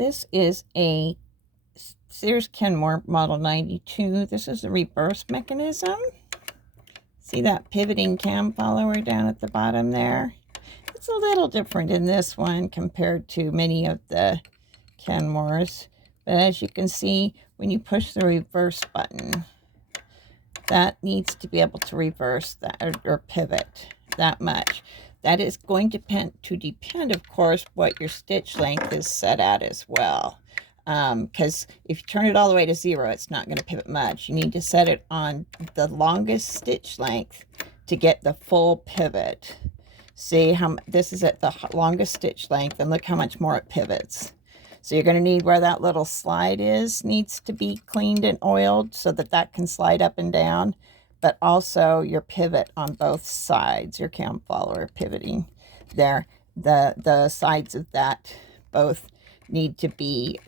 This is a Sears Kenmore Model 92. This is the reverse mechanism. See that pivoting cam follower down at the bottom there? It's a little different in this one compared to many of the Kenmores. But as you can see, when you push the reverse button, that needs to be able to reverse that or pivot that much. That is going to depend, of course, what your stitch length is set at as well. Because if you turn it all the way to 0, it's not going to pivot much. You need to set it on the longest stitch length to get the full pivot. See how this is at the longest stitch length, and look how much more it pivots. So you're going to need where that little slide needs to be cleaned and oiled so that that can slide up and down, but also your pivot on both sides, your cam follower pivoting there, the sides of that both need to be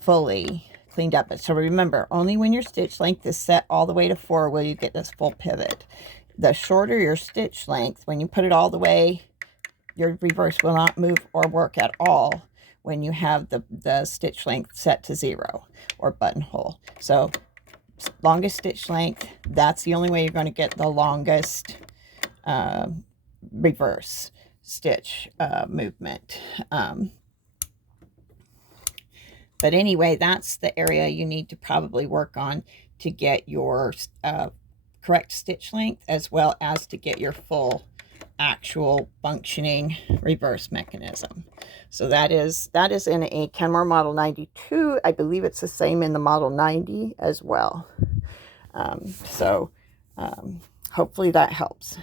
fully cleaned up. So remember, only when your stitch length is set all the way to 4 will you get this full pivot. The shorter your stitch length, when you put it all the way, your reverse will not move or work at all when you have the stitch length set to 0 or buttonhole. So longest stitch length, that's the only way you're going to get the longest reverse stitch movement. But anyway, that's the area you need to probably work on to get your correct stitch length, as well as to get your full actual functioning reverse mechanism. So that is in a Kenmore Model 92. I believe it's the same in the Model 90 as well. Hopefully that helps.